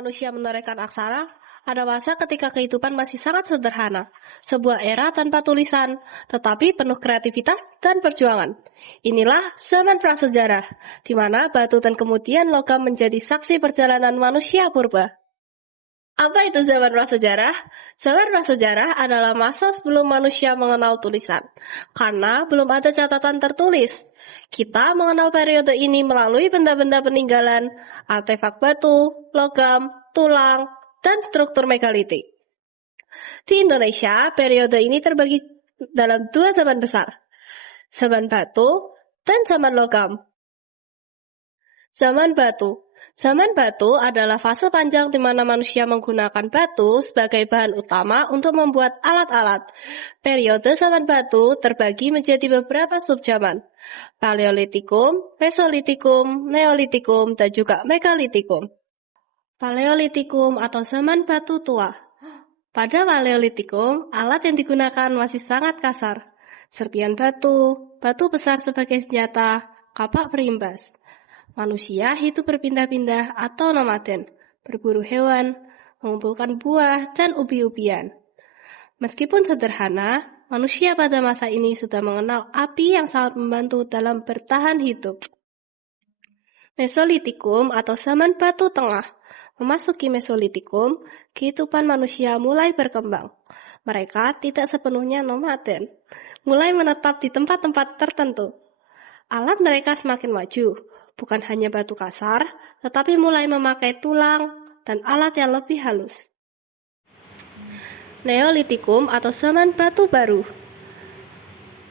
manusia menorehkan aksara, ada masa ketika kehidupan masih sangat sederhana. Sebuah era tanpa tulisan, tetapi penuh kreativitas dan perjuangan. Inilah zaman prasejarah, di mana batu dan kemudian logam menjadi saksi perjalanan manusia purba. Apa itu zaman prasejarah? Zaman prasejarah adalah masa sebelum manusia mengenal tulisan, karena belum ada catatan tertulis. Kita mengenal periode ini melalui benda-benda peninggalan, artefak batu, logam, tulang, dan struktur megalitik. Di Indonesia, periode ini terbagi dalam dua zaman besar, zaman batu dan zaman logam. Zaman batu. Zaman batu adalah fase panjang di mana manusia menggunakan batu sebagai bahan utama untuk membuat alat-alat. Periode zaman batu terbagi menjadi beberapa subzaman: Paleolitikum, Mesolitikum, Neolitikum, dan juga Megalitikum. Paleolitikum atau zaman batu tua. Pada Paleolitikum, alat yang digunakan masih sangat kasar. Serpian batu, batu besar sebagai senjata, kapak perimbas. Manusia hidup berpindah-pindah atau nomaden, berburu hewan, mengumpulkan buah dan ubi-ubian. Meskipun sederhana, manusia pada masa ini sudah mengenal api yang sangat membantu dalam bertahan hidup. Mesolitikum atau zaman batu tengah. Memasuki Mesolitikum, kehidupan manusia mulai berkembang. Mereka tidak sepenuhnya nomaden, mulai menetap di tempat-tempat tertentu. Alat mereka semakin maju, bukan hanya batu kasar, tetapi mulai memakai tulang dan alat yang lebih halus. Neolitikum atau zaman batu baru.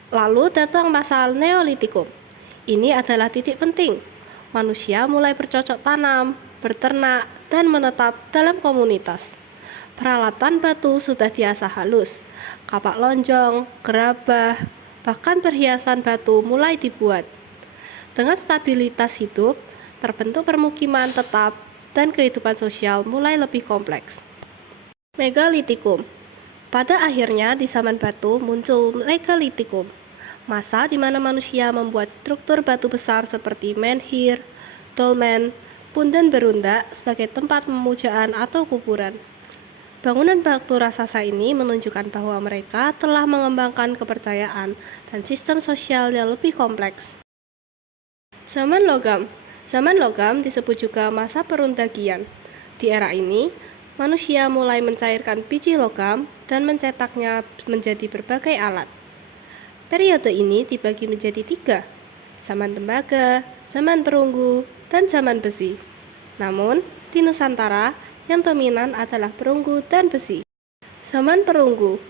Lalu datang masa Neolitikum. Ini adalah titik penting. Manusia mulai bercocok tanam, berternak, dan menetap dalam komunitas. Peralatan batu sudah diasah halus. Kapak lonjong, gerabah, bahkan perhiasan batu mulai dibuat. Dengan stabilitas hidup, terbentuk permukiman tetap dan kehidupan sosial mulai lebih kompleks. Megalitikum. Pada akhirnya di zaman batu muncul Megalitikum, masa di mana manusia membuat struktur batu besar seperti menhir, dolmen, punden berunda sebagai tempat memujaan atau kuburan. Bangunan batu raksasa ini menunjukkan bahwa mereka telah mengembangkan kepercayaan dan sistem sosial yang lebih kompleks. Zaman logam. Zaman logam disebut juga masa perundagian. Di era ini, manusia mulai mencairkan biji logam dan mencetaknya menjadi berbagai alat. Periode ini dibagi menjadi tiga: zaman tembaga, zaman perunggu, dan zaman besi. Namun, di Nusantara, yang dominan adalah perunggu dan besi. Zaman perunggu.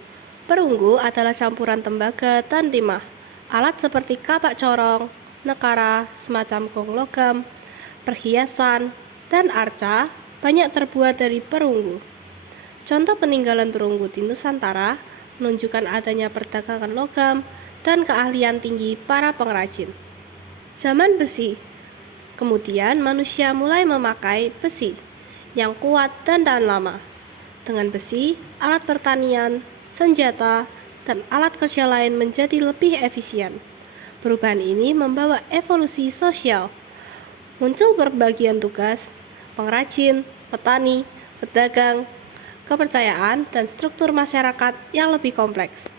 Perunggu adalah campuran tembaga dan timah. Alat seperti kapak corong, nekara, semacam gong logam, perhiasan, dan arca banyak terbuat dari perunggu. Contoh peninggalan perunggu di Nusantara menunjukkan adanya perdagangan logam dan keahlian tinggi para pengrajin. Zaman besi. Kemudian manusia mulai memakai besi yang kuat dan tahan lama. Dengan besi, alat pertanian, senjata, dan alat kerja lain menjadi lebih efisien. Perubahan ini membawa evolusi sosial. Muncul perbagian tugas, pengrajin, petani, pedagang, kepercayaan, dan struktur masyarakat yang lebih kompleks.